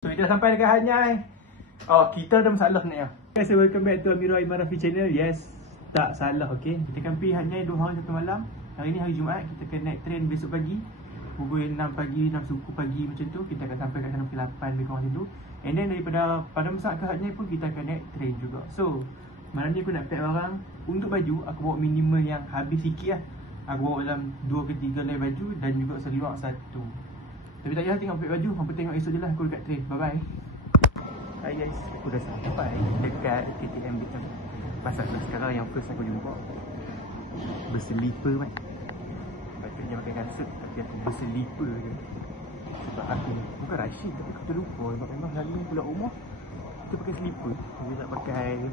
So kita sampai dekat Hanyai. Oh, kita ada masalah ni. Guys, welcome back to Amirul Aiman Rafi channel. Yes, tak salah, okey. Kita akan pergi Hanyai 2 hari 1 malam. Hari ni hari Jumaat, kita akan naik train besok pagi. Pukul 6 pagi, 6 suku pagi macam tu. Kita akan sampai kat sana pukul 8 lebih kurang macam tu. And then daripada Padang Besar ke Hanyai pun kita akan naik train juga. So, malam ni aku nak pack barang. Untuk baju, aku bawa minimal yang habis sikit lah. Aku bawa dalam 2 ke 3 layer baju dan juga seliwak 1. Tapi tak payah tengok pack baju, hampa tengok esok je lah aku dekat train. Bye bye. Hai guys, aku dah sampai dekat KTM Beacon. Pasal sekarang yang first aku jumpa berseliper kan. Patutnya pakai kasut tapi aku berseliper je. Sebab aku bukan Rashid tapi aku terlupa. Sebab memang selalu pulang rumah kita pakai slipper, kita tak pakai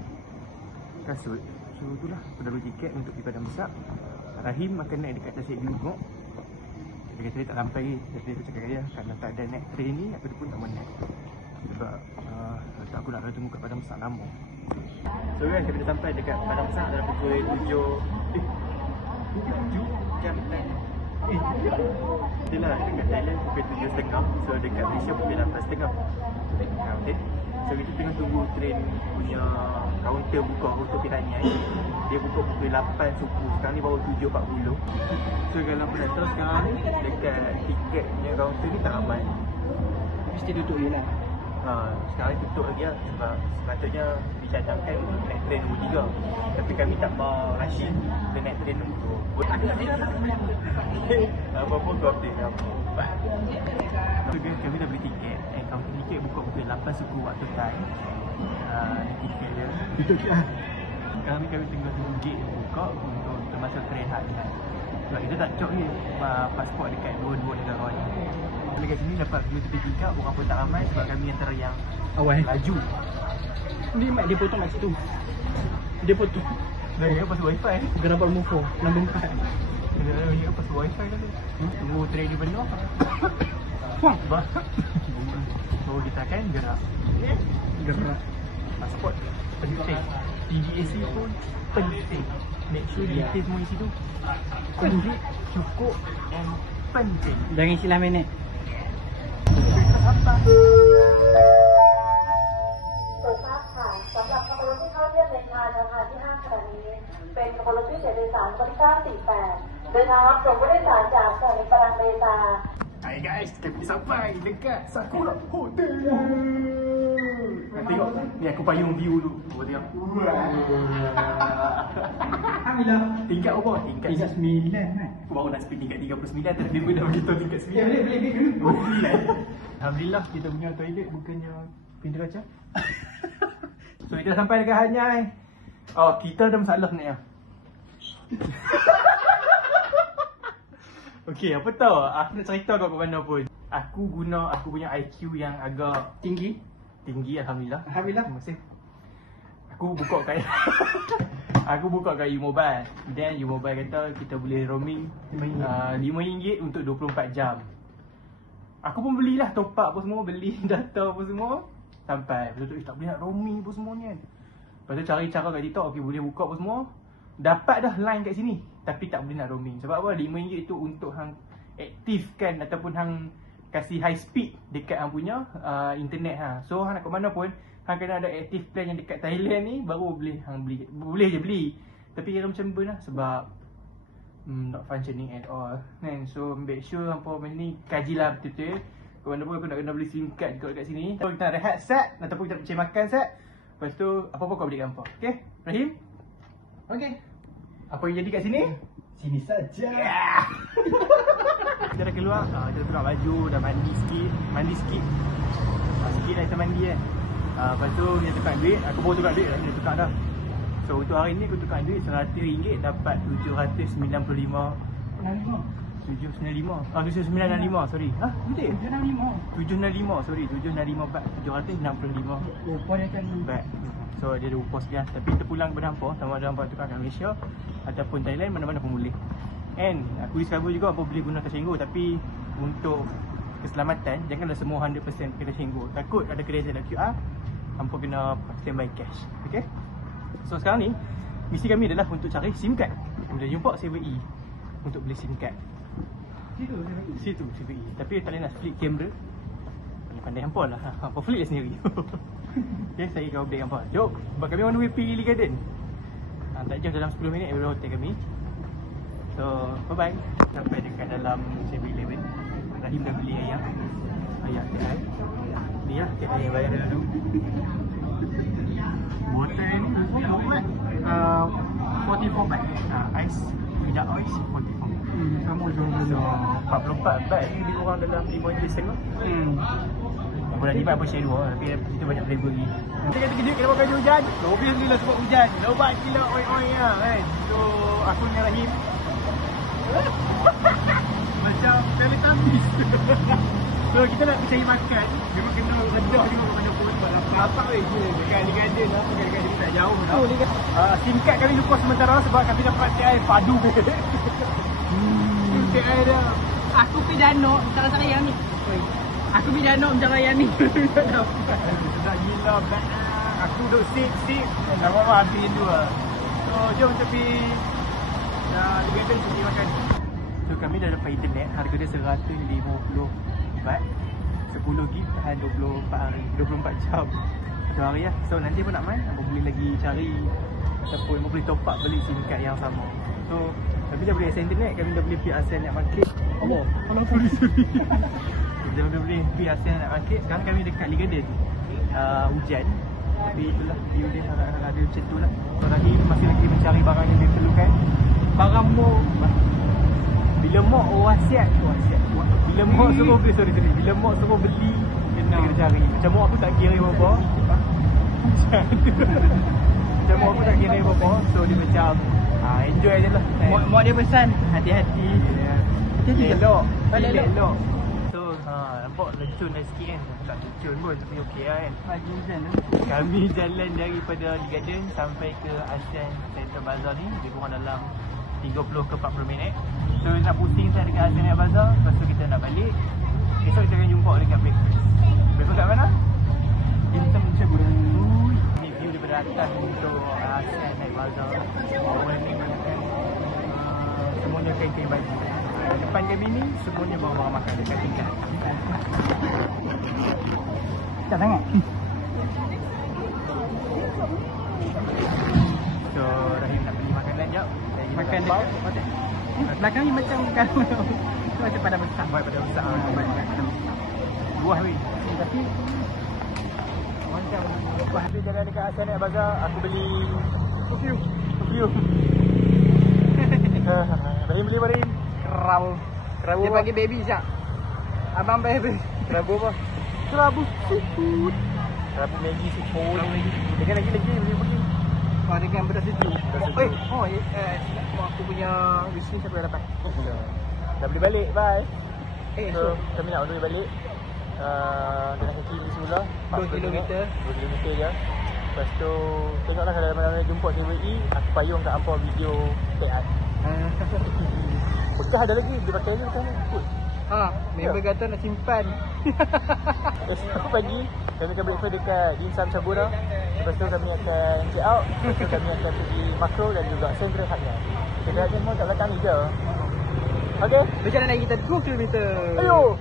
kasut. So itulah, aku dah beli tiket untuk pergi Padang Besar. Rahim akan naik dekat Tasik juga. Dia kata dia tak sampai lagi. Jadi aku cakap dia, kalau tak ada naik train ni, aku pun tak mau naik. Sebab tak aku nak tunggu kat Padang Besar lama. So guys, kita dah sampai dekat Padang Besar dalam pukul 7 jam time. Itulah, dekat Thailand pukul 7.30. So dekat Malaysia pukul 8.30. Okay. So kita tengah tunggu train punya kaunter buka untuk Hanyai. Dia buka pukul 8 suku. Sekarang ni baru 7.40. So kalau apa nak tahu sekarang ni dekat tiket punya kaunter ni tak ramai. Mesti tutup je lah. Sekarang tutup lagi lah. Sebab sepatutnya dicadangkan untuk naik train nombor 3. Tapi kami tak mau Rashid. Kita naik train nombor 2. Apa-apa kau update apa. So guys, kami dah beli tiket. Kaunter tiket buka pukul 8 suku waktu time. Tiket dia tutup je lah. Sekarang ni kami tengah tunggu gate buka untuk termasuk train Hanyai. Sebab kita tak cok ni pasport dekat dua-dua negara ni. Dekat sini dapat view sertifikat, orang pun tak ramai sebab kami antara yang awal laju. Ni mak dia potong kat situ. Dia potong. Dah ya pasal wifi ni. Bukan nampak muka, nombor 4. Dah ya pasal wifi kan tu. Tunggu train di penuh. Wah, So kita akan gerak. gerak. Pasport penting. PGAC pun penting. Make sure detail semua isi tu complete, cukup and penting. Jangan silap minit. Apa? ส่วนมากค่ะสำหรับขบวนที่เข้าเทียบในงานนะคะที่ห้างขณะนี้เป็นขบวนรถที่7โดยสารบริการ48เดินทางรับส่งผู้โดยสารจากสถานีประดังเบซา Hai guys, kita sampai dekat Sakura Hotel. Tengok, ni aku payung view dulu. Kau tengok. Alhamdulillah. Tingkat apa? Tingkat 39 kan. Aku baru nak speed tingkat 39 tapi dia dah beritahu tingkat 9. Boleh dulu. Alhamdulillah kita punya toilet bukannya pintu kaca. So kita dah sampai dekat Hanyai. Oh, kita ada masalah ni lah. Okey, apa tahu? Aku nak cerita kau kat mana pun. Aku guna aku punya IQ yang agak Tinggi. Alhamdulillah. Alhamdulillah. Terima kasih. Aku buka kat aku buka kat U-Mobile. Then U-Mobile kata kita boleh roaming RM5 untuk 24 jam. Aku pun belilah top up apa semua, beli data apa semua. Sampai betul tak boleh nak roaming apa semua ni kan. Lepas tu cari cara kat TikTok, okey boleh buka apa semua. Dapat dah line kat sini tapi tak boleh nak roaming. Sebab apa? RM5 tu untuk hang aktifkan ataupun hang kasih high speed dekat hang punya internet ha. So hang nak ke mana pun hang kena ada active plan yang dekat Thailand ni baru boleh hang beli. Boleh je beli. Tapi kira macam ben lah sebab not functioning at all kan. So make sure hampa macam ni kajilah betul-betul. Ke mana pun aku nak kena beli SIM card juga dekat sini. So kita nak rehat set ataupun kita pergi makan set. Lepas tu apa-apa kau beli hampa. Okey? Rahim? Okey. Apa yang jadi kat sini? Sini saja. Yeah. Kita dah keluar, kita tukar baju, dah mandi sikit. Sikit dah kita mandi kan. Lepas tu kita tukar duit, aku baru tukar duit dah, kita tukar dah. So untuk hari ni aku tukar duit RM100 dapat 795. 795. 795 sorry. Ha? Betul? 765 sorry, 765 baht. 765. Rupa dia kan baht. So dia ada upos dia. Tapi terpulang kepada hampa, sama ada hampa tukar kat Malaysia ataupun Thailand, mana-mana pun boleh. And aku discover juga hampa boleh guna Touch 'n Go, tapi untuk keselamatan janganlah semua 100% pakai Touch 'n Go. Takut ada kedai ada QR, hampa kena standby cash. Okay? So sekarang ni misi kami adalah untuk cari SIM card. Kami dah jumpa 7E untuk beli SIM card. Situ 7E. Tapi tak boleh nak split kamera. Pandai handphone lah. Hampa flick je sendiri. Okay, saya akan update hampa. Jom, sebab kami on the way pergi Lee Garden. Tak jauh, dalam 10 minit dari hotel kami. So, bye-bye. Sampai dekat dalam 7-Eleven. Rahim dah beli ayam. Ayam KI. Ni lah, KI yang bayar dulu. Water ni, berapa buat? 44 baht. Ais, tidak ais, 44. Sama je. So, 44 baht ni diorang dalam 5 je setengah. Bulan ni apa share dua, tapi kita banyak flavor lagi. Kita kata kejut kena pakai hujan. Obviously lah sebab hujan. Lebat gila oi-oi lah kan. So, aku dengan Rahim macam Teletubbies. So, kita nak cari makan. Memang kena redah juga mana pun. Sebab lapar weh. Dekat Lee Garden lah. Dekat Lee Garden tak jauh. Singkat kami lupa sementara sebab kami dapat TI padu. TI dah. Aku pergi Danok, cara sayang ni. Aku pergi Danok macam raya ni. Sedap gila bang. Aku duduk sip. Lama-lama habis dua. So jom tepi Lee Garden pergi makan. So kami dah dapat internet. Harga dia 150 baht. 10 gig tahan 24 hari, 24 jam satu hari lah. So nanti pun nak main, apa boleh lagi cari ataupun boleh top up beli SIM card yang sama. So tapi dah boleh access internet, kami dah boleh pergi ASEAN nak market. Allah. Sorry. Kita dah boleh pergi ASEAN nak market. Sekarang kami dekat Lee Garden. Hujan. Tapi itulah view dia ada macam tu lah. Rahim masih lagi mencari barang yang dia perlukan. Barang mok. Bila mok wasiat. Bila mok suruh beli, sorry. Bila mok suruh beli, kena cari. Macam mok aku tak kira apa-apa. Macam mok aku tak kira apa-apa. So dia macam enjoy je lah. Mak dia pesan, hati-hati. Elok. So nampak lecun dah sikit kan. Tak lecun pun tapi okey lah kan. Pagi hujan tu. Kami jalan daripada Lee Garden sampai ke ASEAN Center Bazaar ni. Lebih kurang dalam 30 ke 40 minit. So nak pusing saya dekat ASEAN Bazaar. Lepas tu kita nak balik. Esok kita akan jumpa dekat breakfast. Breakfast kat mana? Kita macam bulan. Ni view daripada atas untuk ASEAN Bazaar. Bawah ni menggunakan semuanya kain-kain baju. Depan kami ni semuanya barang-barang makan dekat tingkat. Tak sangat. So Rahim nak beli makanan jap. Makan dekat hotel. Belakang ni macam macam pada besar. Pada besar. Buah weh. Tapi macam lepas tu jalan dekat ASEAN Bazaar, aku beli perfume. Rahim beli apa Rahim? kerabu. Dia apa? bagi baby sekejap. Abang baby. Kerabu apa? Kerabu seafood. Kerabu Maggi seafood. Dengan lagi beli. Oh, dengan beras sejuk. Beras sejuk. Aku punya wishlist aku dah dapat. Dah boleh balik, bye. So kami nak on the way balik. Dengan kaki pergi semula 2 kilometer. 2 kilometer je. Lepas tu tengoklah kalau mana-mana jumpa TWE, aku payung kat hampa video take art. Bekas ada lagi, dia pakai lagi bekas ni. Member kata nak simpan. Esok pagi kami akan breakfast dekat Dimsum Sabura. Lepas tu kami akan check out. Lepas tu kami akan pergi Makro dan juga Central Heartland. Central Heartland semua kat belakang ni je. Okay? Berjalan lagi kita 2 kilometer. Ayo!